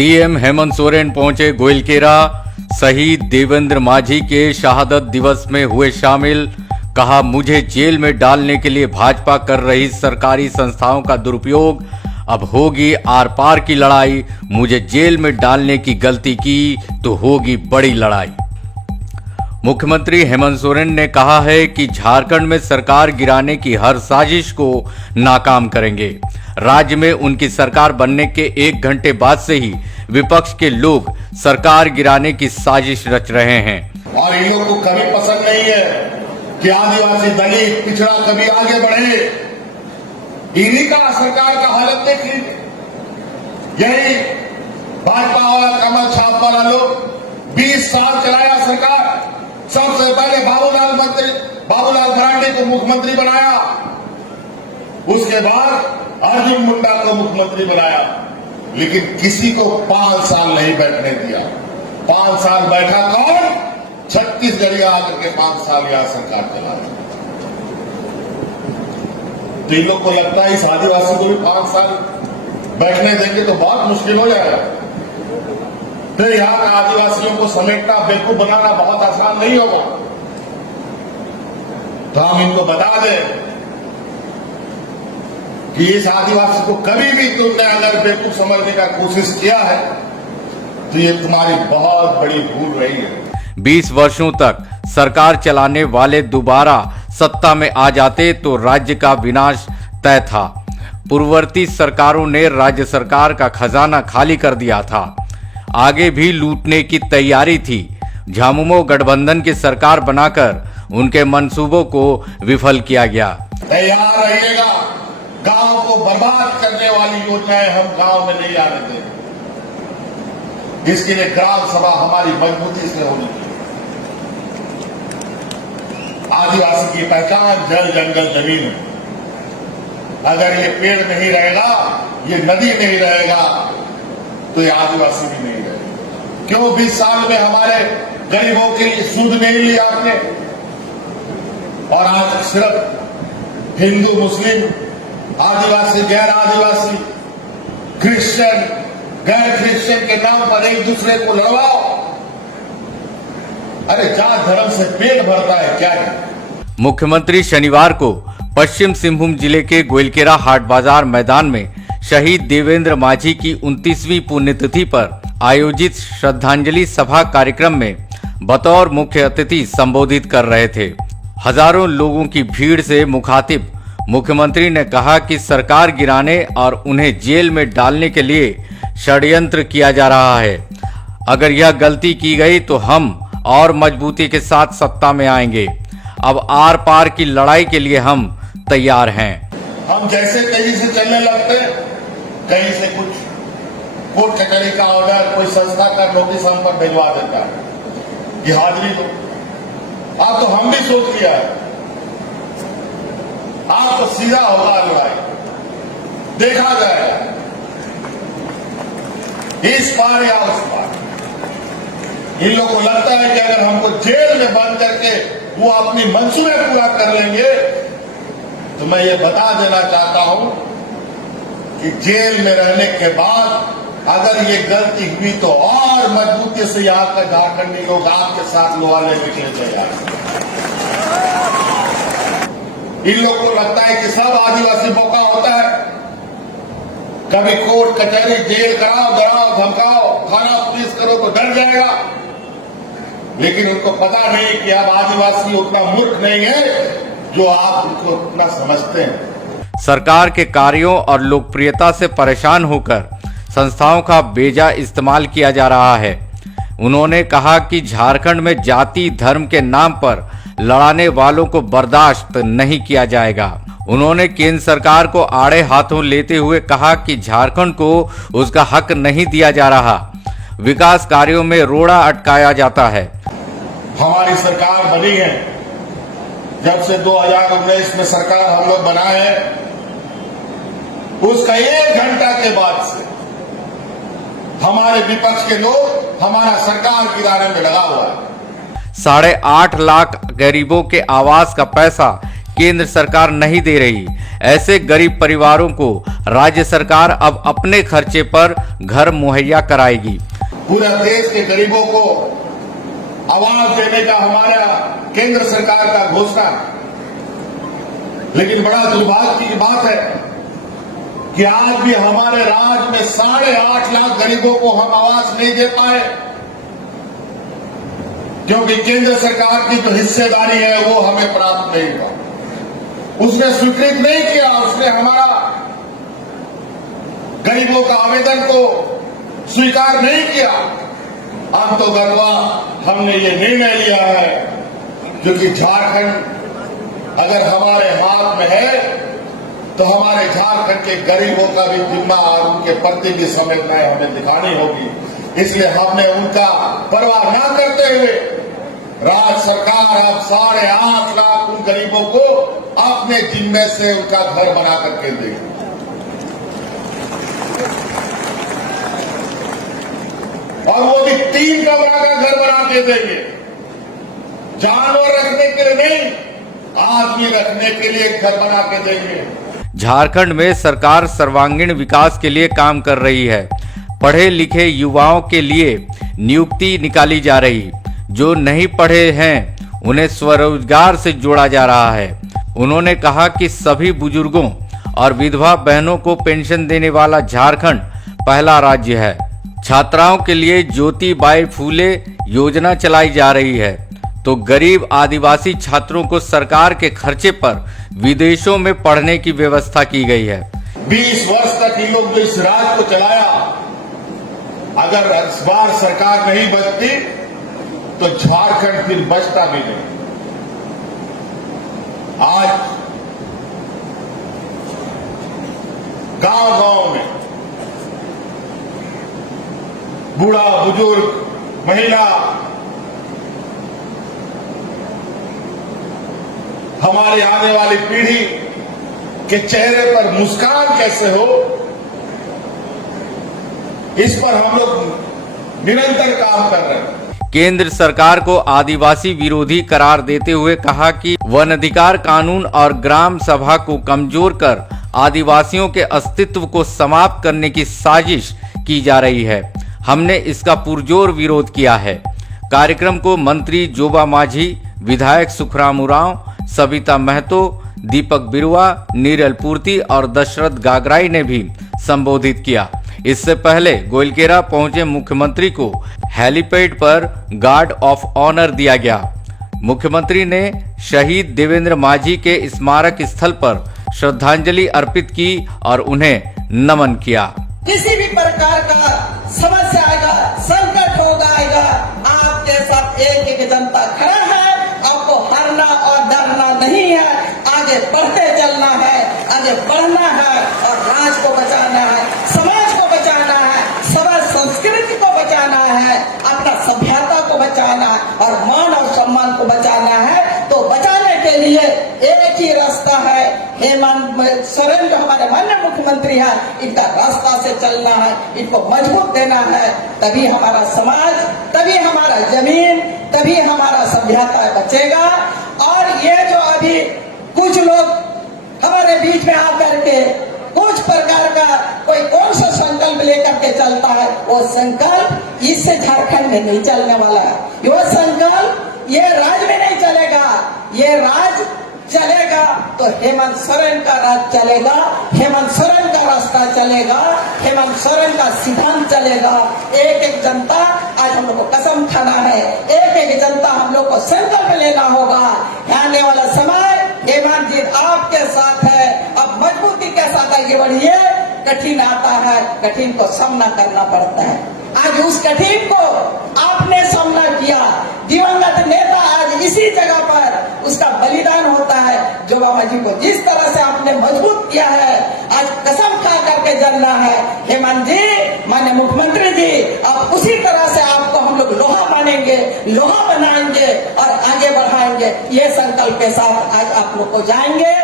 CM Hemant Soren पहुंचे गोइलकेरा। शहीद देवेंद्र माझी के शहादत दिवस में हुए शामिल। कहा, मुझे जेल में डालने के लिए भाजपा कर रही सरकारी संस्थाओं का दुरुपयोग। अब होगी आर पार की लड़ाई। मुझे जेल में डालने की गलती की तो होगी बड़ी लड़ाई। मुख्यमंत्री हेमंत सोरेन ने कहा है कि झारखंड में सरकार गिराने की हर साजिश को नाकाम करेंगे। राज्य में उनकी सरकार बनने के 1 घंटे बाद से ही विपक्ष के लोग सरकार गिराने की साजिश रच रहे हैं। और इन लोग को कभी पसंद नहीं है कि आदिवासी, दलित, पिछड़ा कभी आगे बढ़े। इन्हीं का सरकार का हालत देखिए। यही भाजपा वाला, कमल छाप वाला लोग 20 साल चलाया सरकार। सबसे पहले बाबूलाल मरांडी को मुख्यमंत्री बनाया, उसके बाद अर्जुन मुंडा को मुख्यमंत्री बनाया, लेकिन किसी को 5 साल नहीं बैठने दिया। 5 साल बैठा कौन? छत्तीसगढ़ आकर के 5 साल यहां सरकार चला। तो इन लोग को लगता है इस आदिवासी को भी 5 साल बैठने देंगे तो बहुत मुश्किल हो जाएगा। फिर यहां के आदिवासियों को समेटना, बेवकूफ बनाना बहुत आसान नहीं होगा। तो हम इनको बता दें कि इस आदिवासी को कभी भी तुमने अगर बेवकूफ समझने का कोशिश किया है तो ये तुम्हारी बहुत बड़ी भूल रही है। 20 वर्षों तक सरकार चलाने वाले दोबारा सत्ता में आ जाते तो राज्य का विनाश तय था। पूर्ववर्ती सरकारों ने राज्य सरकार का खजाना खाली कर दिया था। आगे भी लूटने की तैयारी थी। झामुमो गठबंधन की सरकार बनाकर उनके मंसूबों को विफल किया गया। तैयार रहिएगा। गांव को बर्बाद करने वाली योजनाएं हम गांव में नहीं आने देंगे। इसके लिए ग्राम सभा हमारी मजबूती से होनी चाहिए। आदिवासी की पहचान जल, जंगल, जमीन है। अगर ये पेड़ नहीं रहेगा, ये नदी नहीं रहेगा, तो ये आदिवासी भी नहीं रहेगा। क्यों 20 साल में हमारे गरीबों के लिए सूद नहीं लिया आपने? और आज सिर्फ हिंदू, मुस्लिम, आदिवासी, गैर आदिवासी, क्रिश्चियन, गैर क्रिश्चियन के नाम पर एक दूसरे को लड़वाओ। अरे जात धर्म से पेट भरता है क्या है? मुख्यमंत्री शनिवार को पश्चिम सिंहभूम जिले के गोइलकेरा हाट बाजार मैदान में शहीद देवेंद्र माझी की 29वीं पुण्यतिथि पर आयोजित श्रद्धांजलि सभा कार्यक्रम में बतौर मुख्य अतिथि संबोधित कर रहे थे। हजारों लोगों की भीड़ से मुखातिब मुख्यमंत्री ने कहा कि सरकार गिराने और उन्हें जेल में डालने के लिए षड्यंत्र किया जा रहा है। अगर यह गलती की गई तो हम और मजबूती के साथ सत्ता में आएंगे। अब आर पार की लड़ाई के लिए हम तैयार हैं। हम जैसे तेजी से चलने लगते, कहीं से कुछ कोर्ट कचहरी का ऑर्डर, कोई संस्था का नोटिस हम पर भिजवा देता है कि हाजिरी दो। अब तो हम भी सोच लिया है, आप तो सीधा होगा लड़ाई, देखा जाएगा इस पार या उस पार। इन लोगों को लगता है कि अगर हमको जेल में बंद करके वो अपनी मंसूबे पूरा कर लेंगे, तो मैं ये बता देना चाहता हूं कि जेल में रहने के बाद अगर ये गलती हुई तो और मजबूती से यहां का झारखंडी लोग आपके साथ लोहा लेने के लिए तैयार। इन लोगों को लगता है कि सब आदिवासी मौका होता है, कभी कोर्ट कचहरी, जेल कराओ, डराओ, धमकाओ, थाना पुलिस करो तो डर जाएगा। लेकिन उनको पता नहीं कि अब आदिवासी उतना मूर्ख नहीं है जो आप उनको उतना समझते हैं। सरकार के कार्यों और लोकप्रियता से परेशान होकर संस्थाओं का बेजा इस्तेमाल किया जा रहा है। उन्होंने कहा कि झारखंड में जाति धर्म के नाम पर लड़ाने वालों को बर्दाश्त नहीं किया जाएगा। उन्होंने केंद्र सरकार को आड़े हाथों लेते हुए कहा कि झारखंड को उसका हक नहीं दिया जा रहा, विकास कार्यों में रोड़ा अटकाया जाता है। हमारी सरकार बनी है, जब से 2019 में सरकार हम लोग बनाए हैं, उसका 1 घंटा के बाद से हमारे विपक्ष के लोग हमारा सरकार गिराने में लगा हुआ है। 8.5 लाख गरीबों के आवास का पैसा केंद्र सरकार नहीं दे रही। ऐसे गरीब परिवारों को राज्य सरकार अब अपने खर्चे पर घर मुहैया कराएगी। पूरे देश के गरीबों को आवाज देने का हमारा केंद्र सरकार का घोषणा है, लेकिन बड़ा दुर्भाग्य की बात है कि आज भी हमारे राज्य में 8.5 लाख गरीबों को हम आवाज नहीं दे पाए, क्योंकि केंद्र सरकार की जो हिस्सेदारी है वो हमें प्राप्त नहीं हुआ। उसने स्वीकृत नहीं किया, उसने हमारा गरीबों का आवेदन को स्वीकार नहीं किया। अब तो गरबा हमने ये निर्णय लिया है, क्योंकि झारखंड अगर हमारे हाथ में है तो हमारे झारखंड के गरीबों का भी जिम्मा और उनके प्रति भी संवेदनाएं हमें दिखानी होगी। इसलिए हमने उनका परवाह न करते हुए राज्य सरकार अब 8.5 लाख उन गरीबों को अपने जिम्मे से उनका घर बना करके देगी। और वो भी 3 कमरा का घर बना के देंगे। जानवर रखने के लिए नहीं, आदमी रखने के लिए घर बना के देंगे। झारखंड में सरकार सर्वांगीण विकास के लिए काम कर रही है। पढ़े लिखे युवाओं के लिए नियुक्ति निकाली जा रही। जो नहीं पढ़े हैं उन्हें स्वरोजगार से जोड़ा जा रहा है। उन्होंने कहा कि सभी बुजुर्गों और विधवा बहनों को पेंशन देने वाला झारखंड पहला राज्य है। छात्राओं के लिए ज्योतिबाई फूले योजना चलाई जा रही है, तो गरीब आदिवासी छात्रों को सरकार के खर्चे पर विदेशों में पढ़ने की व्यवस्था की गई है। 20 वर्ष तक ये लोग जो इस राज्य को चलाया, अगर इस बार सरकार नहीं बचती तो झारखंड फिर बचता भी नहीं। आज गांव-गांव में बूढ़ा, बुजुर्ग, महिला, हमारी आने वाली पीढ़ी के चेहरे पर मुस्कान कैसे हो, इस पर हम लोग निरंतर काम कर रहे हैं। केंद्र सरकार को आदिवासी विरोधी करार देते हुए कहा कि वन अधिकार कानून और ग्राम सभा को कमजोर कर आदिवासियों के अस्तित्व को समाप्त करने की साजिश की जा रही है। हमने इसका पुरजोर विरोध किया है। कार्यक्रम को मंत्री जोबा माझी, विधायक सुखराम उरांव, सविता महतो, दीपक बिरुआ, नीरल पूर्ति और दशरथ गागराई ने भी संबोधित किया। इससे पहले गोइलकेरा पहुंचे मुख्यमंत्री को हेलीपैड पर गार्ड ऑफ ऑनर दिया गया। मुख्यमंत्री ने शहीद देवेंद्र माझी के स्मारक स्थल पर श्रद्धांजलि अर्पित की और उन्हें नमन किया। किसी भी प्रकार का समस्या आएगा, संकट आएगा, आपके साथ एक जनता खड़ा है। आपको हारना और डरना नहीं है, आगे बढ़ते चलना है, आगे बढ़ना है और राज को बचाना है, समाज को बचाना है, समाज संस्कृति को बचाना है, अपना सभ्यता को बचाना है और मान और सम्मान को बचाना है। तो बचाने के लिए एक ही रास्ता है। हेमंत सोरेन जो हमारे माननीय मुख्यमंत्री हैं, इनका रास्ता से चलना है, इनको मजबूत देना है, तभी हमारा समाज, तभी हमारा जमीन, तभी हमारा सभ्यता बचेगा। और ये जो अभी कुछ लोग हमारे बीच में आकर के कुछ प्रकार का कोई कौन सा संकल्प लेकर के चलता है, वो संकल्प इससे झारखंड में नहीं चलने वाला है। वो संकल्प ये राज्य में नहीं चलेगा। ये राज चलेगा तो हेमंत सोरेन का राज चलेगा, हेमंत सोरेन का रास्ता चलेगा, हेमंत सोरेन का सिद्धांत चलेगा। एक एक जनता, आज हम लोग को कसम खाना है, एक एक जनता हम लोग को संकल्प लेना होगा। आने वाला समय हेमंत जी आपके साथ है। अब मजबूती के साथ आगे बढ़िए। कठिन आता है, कठिन को सामना करना पड़ता है। आज उस कठिन को आपने सामना किया। दिवंगत नेता आज इसी जगह पर उसका बलिदान होता है। जोबा माझी को जिस तरह से आपने मजबूत किया है, आज कसम खा करके चलना है। हेमंत जी, माननीय मुख्यमंत्री जी, अब उसी तरह से आपको हम लोग लोहा मानेंगे, लोहा बनाएंगे और आगे बढ़ाएंगे। ये संकल्प के साथ आज आप लोग को जाएंगे।